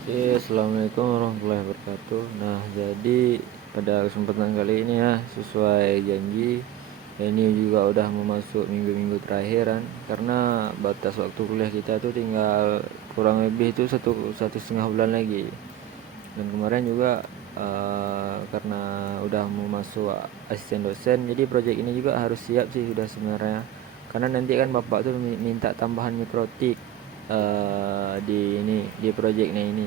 Oke, assalamualaikum warahmatullahi wabarakatuh. Nah, jadi pada kesempatan kali ini ya, sesuai janji, ini juga udah memasuki minggu-minggu terakhir kan, karena batas waktu kuliah kita tuh tinggal kurang lebih itu satu setengah bulan lagi. Dan kemarin juga karena udah mau masuk asisten dosen, jadi proyek ini juga harus siap sih sudah sebenarnya. Karena nanti kan bapak tuh minta tambahan mikrotik di proyeknya ini.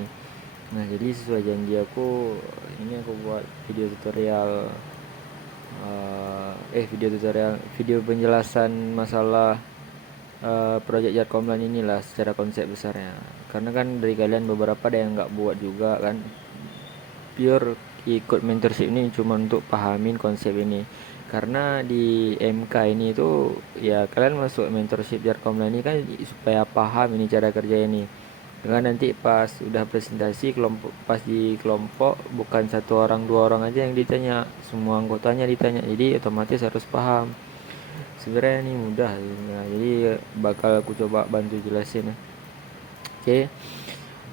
Nah, jadi sesuai janji aku, ini aku buat video tutorial video penjelasan masalah proyek Jarkomlan inilah secara konsep besarnya. Karena kan dari kalian beberapa ada yang nggak buat juga kan, pure ikut mentorship ini cuma untuk pahamin konsep ini. Karena di MK ini itu ya kalian masuk mentorship Jarkomla ini kan supaya paham ini cara kerja ini. Dengan nanti pas udah presentasi kelompok, pas di kelompok bukan satu orang dua orang aja yang ditanya, semua anggotanya ditanya. Jadi otomatis harus paham. Sebenarnya ini mudah. Nah, jadi bakal aku coba bantu jelasin ya. Oke.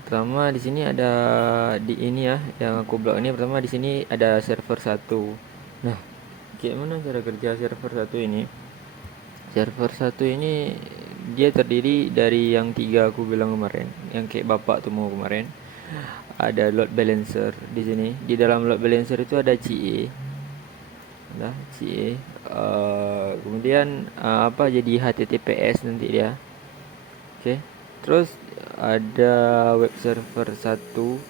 Pertama di sini ada di ini ya, yang aku blok ini pertama di sini ada server satu. Nah, gimana cara kerja server satu ini? Server satu ini dia terdiri dari yang tiga aku bilang kemarin, yang kayak bapak tuh mau kemarin. Ada load balancer di sini. Di dalam load balancer itu ada CA, nah CA. Kemudian apa jadi HTTPS nanti dia. Oke. Terus ada web server satu.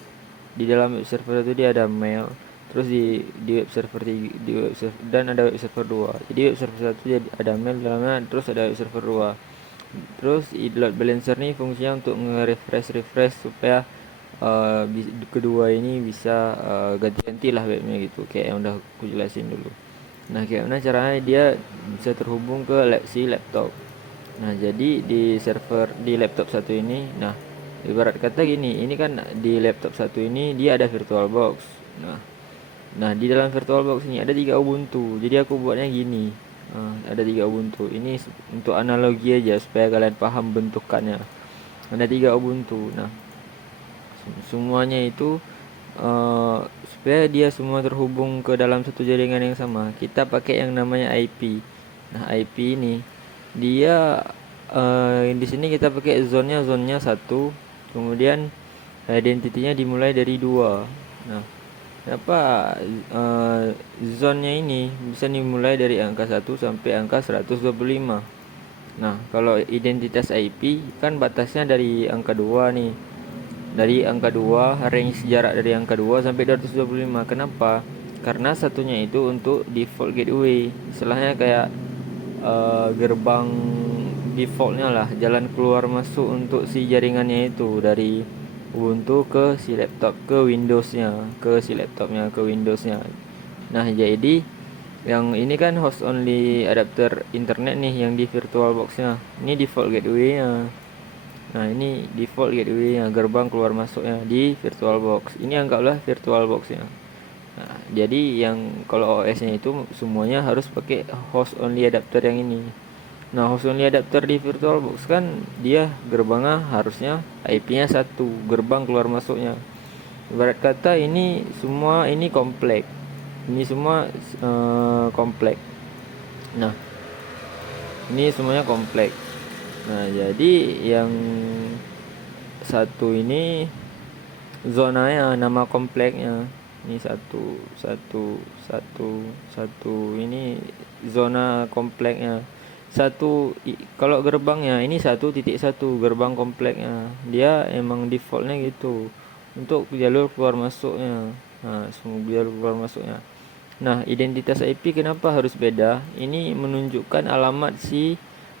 Di dalam web server itu dia ada mail. Terus di web server di web server, dan ada web server 2. Jadi web server satu jadi ada mail dalamnya, terus ada web server 2. Terus load balancer nih fungsinya untuk nge-refresh supaya kedua ini bisa ganti-ganti lah webnya gitu, kayak yang udah aku jelasin dulu. Nah, kayak mana caranya dia bisa terhubung ke si laptop. Nah, jadi di server di laptop satu ini, nah ibarat kata gini, ini kan di laptop satu ini dia ada VirtualBox. Nah, nah di dalam VirtualBox ini ada tiga Ubuntu. Jadi aku buatnya gini. Ada tiga Ubuntu. Ini untuk analogi aja supaya kalian paham bentukannya. Ada tiga Ubuntu. Nah, semuanya itu supaya dia semua terhubung ke dalam satu jaringan yang sama, kita pakai yang namanya IP. Nah, IP ini dia di sini kita pakai zonnya satu, kemudian identitinya dimulai dari dua. Nah, apa zonnya ini bisa dimulai dari angka 1 sampai angka 125. Nah, kalau identitas IP kan batasnya dari angka 2 nih. Dari angka 2, range jarak dari angka 2 sampai 225. Kenapa? Karena satunya itu untuk default gateway. Istilahnya kayak gerbang defaultnya lah, jalan keluar masuk untuk si jaringannya itu dari Ubuntu ke si laptop, ke Windowsnya, ke si laptopnya, ke Windowsnya. Nah, jadi yang ini kan host only adapter internet nih yang di VirtualBox-nya. Ini default gateway-nya. Nah, ini default gateway-nya, gerbang keluar masuknya di VirtualBox. Ini anggaplah VirtualBox-nya. Nah, jadi yang kalau OS-nya itu semuanya harus pakai host only adapter yang ini. Nah, host only adapter di VirtualBox kan dia gerbangnya harusnya IP-nya satu, gerbang keluar masuknya. Ibarat kata ini semua ini komplek. Ini semua komplek. Nah, ini semuanya komplek. Nah, jadi yang satu ini zonanya, nama kompleknya. Ini satu satu satu satu ini zona kompleknya. Kalau gerbangnya ini 1.1 gerbang kompleknya. Dia emang defaultnya gitu untuk jalur keluar masuknya. Nah, semua jalur keluar masuknya. Nah, identitas IP kenapa harus beda? Ini menunjukkan alamat si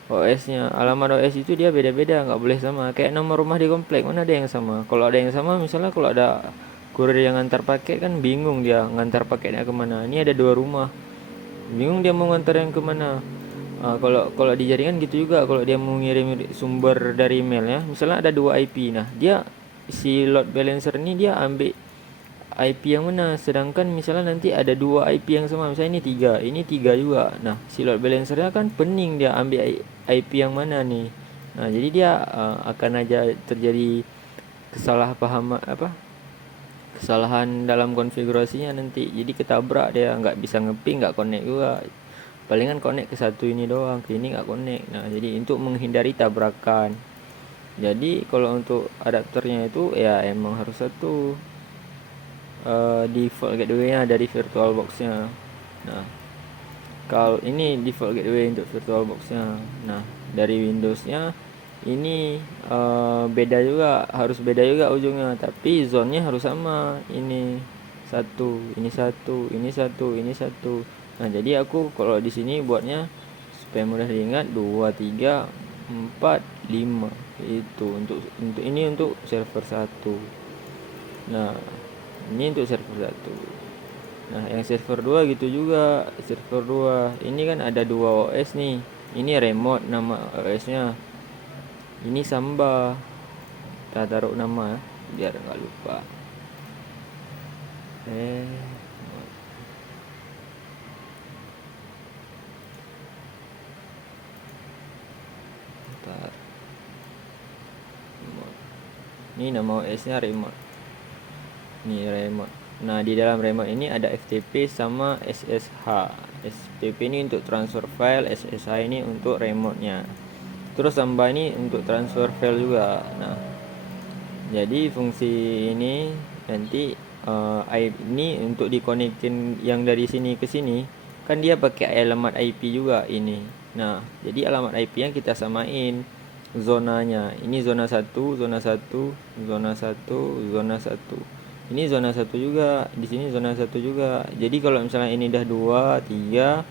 OS-nya. Alamat OS itu dia beda-beda, nggak boleh sama. Kayak nomor rumah di komplek, mana ada yang sama? Kalau ada yang sama, misalnya kalau ada kurir yang ngantar paket kan bingung dia ngantar paketnya kemana. Ini ada dua rumah, bingung dia mau ngantar yang kemana. Kalau kalau di jaringan gitu juga, kalau dia mau ngirim sumber dari emailnya, misalnya ada dua IP. Nah, dia si load balancer ini dia ambil IP yang mana, sedangkan misalnya nanti ada dua IP yang sama, misalnya ini tiga juga. Nah, si load balancernya kan pening dia ambil IP yang mana nih. Nah, jadi dia akan aja terjadi kesalahan dalam konfigurasinya nanti, jadi ketabrak dia, nggak bisa ngeping, nggak connect juga, palingan connect ke satu ini doang, ke ini nggak connect. Nah jadi untuk menghindari tabrakan, jadi kalau untuk adapternya itu ya emang harus satu default gateway-nya dari VirtualBox-nya. Nah kalau ini default gateway untuk VirtualBox-nya. Nah dari Windows-nya ini harus beda juga ujungnya, tapi zone-nya harus sama. Ini satu, ini satu, ini satu, ini satu. Nah jadi aku kalau di sini buatnya supaya mudah diingat 2 3 4 5 itu untuk ini untuk server 1. Nah ini untuk server 1. Nah yang server 2 gitu juga. Server 2 ini kan ada 2 OS nih. Ini remote nama OS-nya, ini Samba. Kita taruh nama biar nggak lupa. Bentar. Ini nama OS-nya remote. Ini remote. Nah di dalam remote ini ada FTP sama SSH. FTP ini untuk transfer file, SSH ini untuk remote-nya. Terus Samba ini untuk transfer file juga. Nah jadi fungsi ini nanti ini untuk dikonekin yang dari sini ke sini, kan dia pakai alamat IP juga ini. Nah jadi alamat IP yang kita samain zonanya. Ini zona 1, zona 1, zona 1, zona 1. Ini zona 1 juga, di sini zona 1 juga. Jadi kalau misalnya ini udah 2, 3,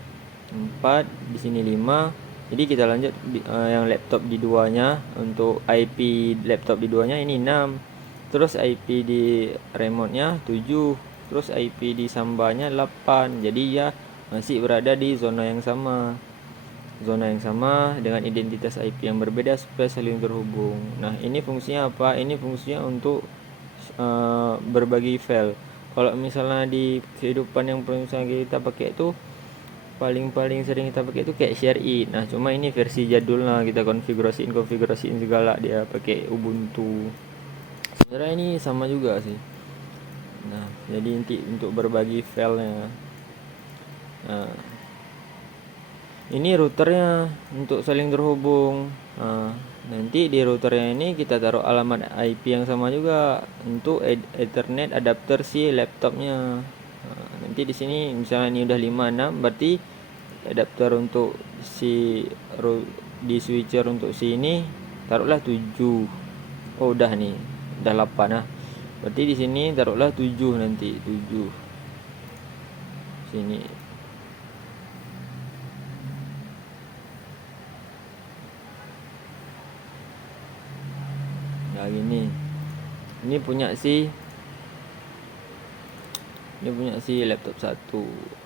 4, di sini 5. Jadi kita lanjut yang laptop di duanya, untuk IP laptop di duanya ini 6. Terus IP di remote-nya 7. Terus IP di Sambanya 8. Jadi ya masih berada di zona yang sama. Zona yang sama dengan identitas IP yang berbeda supaya saling terhubung. Nah ini fungsinya apa? Ini fungsinya untuk berbagi file. Kalau misalnya di kehidupan yang misalnya kita pakai itu, paling sering kita pakai itu kayak ShareIt. Nah cuma ini versi jadul lah, kita konfigurasiin segala, dia pakai Ubuntu. Sebenarnya ini sama juga sih. Nah jadi nanti untuk berbagi filenya. Nah ini routernya untuk saling terhubung. Nah, nanti di routernya ini kita taruh alamat IP yang sama juga untuk Ethernet adapter si laptopnya. Nah, nanti di sini misalnya ini udah 56, berarti adapter untuk si di switcher untuk sini taruhlah 7. Oh udah nih, udah 8 nah. Berarti di sini taruhlah 7 nanti, 7. Sini. Nah gini, ini punya si laptop 1.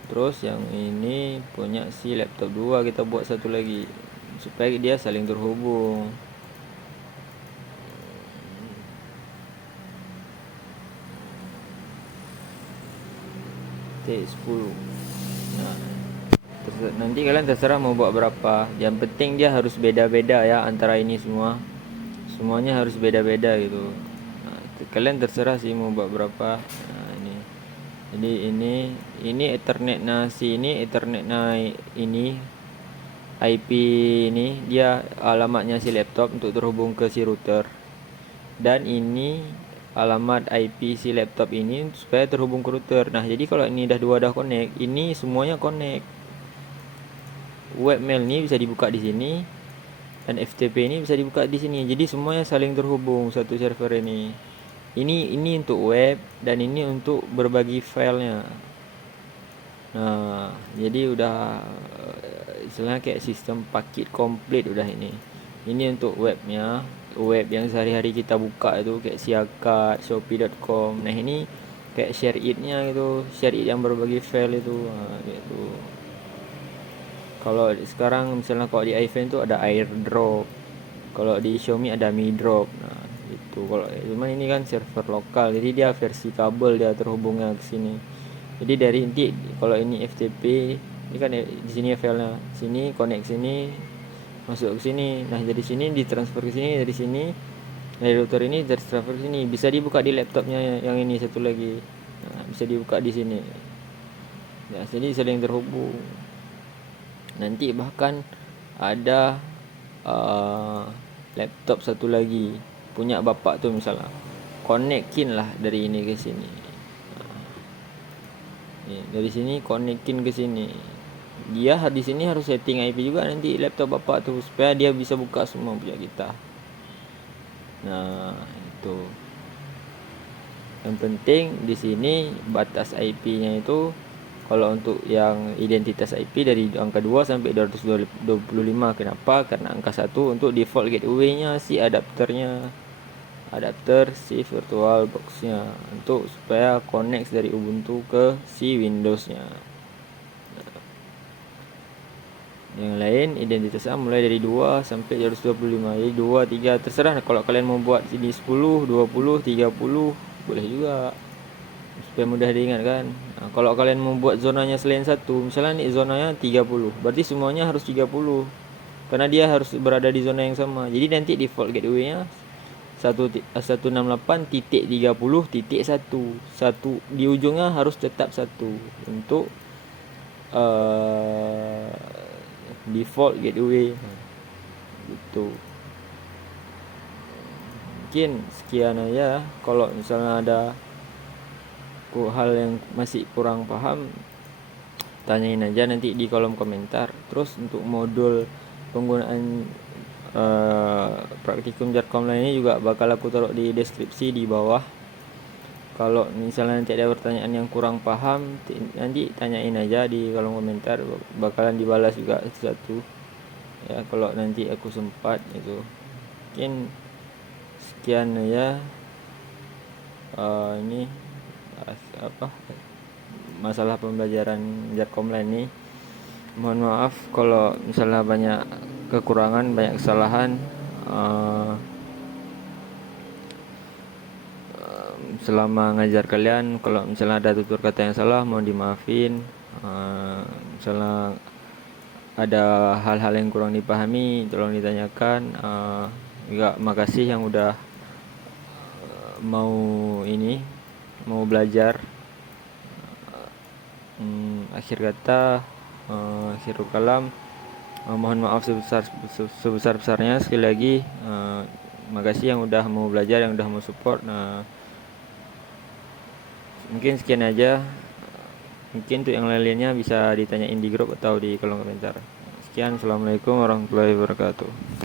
Terus yang ini punya si laptop 2. Kita buat satu lagi supaya dia saling terhubung. T10. Nah nanti kalian terserah mau buat berapa. Yang penting dia harus beda-beda ya antara ini semua. Semuanya harus beda-beda gitu. Nah, kalian terserah sih mau buat berapa. Nah, ini. Jadi ini Ethernet ini Ethernet ini IP ini dia alamatnya si laptop untuk terhubung ke si router. Dan ini alamat IP si laptop ini supaya terhubung ke router. Nah, jadi kalau ini dah connect, ini semuanya connect. Webmail ini bisa dibuka di sini. Dan FTP ini bisa dibuka di sini. Jadi semuanya saling terhubung satu server ini. Ini untuk web dan ini untuk berbagi filenya. Nah, jadi udah istilahnya kayak sistem paket komplit udah ini. Ini untuk webnya, web yang sehari-hari kita buka itu kayak Siakat, Shopee.com. Nah, ini kayak ShareIt-nya gitu, ShareIt yang berbagi file itu. Nah, gitu. Kalau sekarang misalnya kalau di iPhone tuh ada AirDrop, kalau di Xiaomi ada Mi Drop. Nah itu kalau cuman ini kan server lokal, jadi dia versi kabel dia terhubungnya ke sini. Jadi dari inti kalau ini FTP, ini kan di sini filenya, sini connect sini, masuk ke sini. Nah dari sini ditransfer ke sini, dari sini Dari router ini, dari server sini bisa dibuka di laptopnya yang ini satu lagi. Nah, bisa dibuka di sini. Ya, jadi saling terhubung. Nanti bahkan ada uh, laptop satu lagi punya bapak tuh misalnya, konekin lah dari ini ke sini. Nih, dari sini konekin ke sini. Dia di sini harus setting IP juga nanti laptop bapak tuh supaya dia bisa buka semua punya kita. Nah, itu. Yang penting di sini batas IP-nya itu kalau untuk yang identitas IP dari angka 2 sampai 225. Kenapa? Karena angka 1 untuk default gateway-nya si adapternya. Adapter si virtual box-nya untuk supaya connect dari Ubuntu ke si Windows-nya. Yang lain identitasnya mulai dari 2 sampai 225. Jadi 2, 3 terserah kalau kalian mau buat sini 10, 20, 30 boleh juga. Supaya mudah diingat kan. Nah, kalau kalian mau buat zonanya selain satu, misalnya nih zonanya 30, berarti semuanya harus 30. Karena dia harus berada di zona yang sama. Jadi nanti default gateway-nya 168.30.1. Satu di ujungnya harus tetap 1 untuk uh, default gateway gitu. Mungkin sekian aja. Kalau misalnya ada hal yang masih kurang paham, tanyain aja nanti di kolom komentar. Terus untuk modul penggunaan praktikum Jarkom lainnya juga bakal aku taruh di deskripsi di bawah. Kalau misalnya nanti ada pertanyaan yang kurang paham, nanti tanyain aja di kolom komentar, bakalan dibalas juga satu ya kalau nanti aku sempat itu. Mungkin sekian aja ini apa masalah pembelajaran Jarkom ini. Mohon maaf kalau misalnya banyak kekurangan, banyak kesalahan. Selama ngajar kalian, kalau misalnya ada tutur kata yang salah mohon dimaafin. Misalnya ada hal-hal yang kurang dipahami tolong ditanyakan. Juga makasih yang udah mau belajar. Akhir kata, akhirul kalam, mohon maaf sebesar-besarnya sekali lagi. Makasih yang udah mau belajar, yang udah mau support. Mungkin sekian aja. Mungkin untuk yang lain-lainnya bisa ditanyain di grup atau di kolom komentar. Sekian, assalamualaikum warahmatullahi wabarakatuh.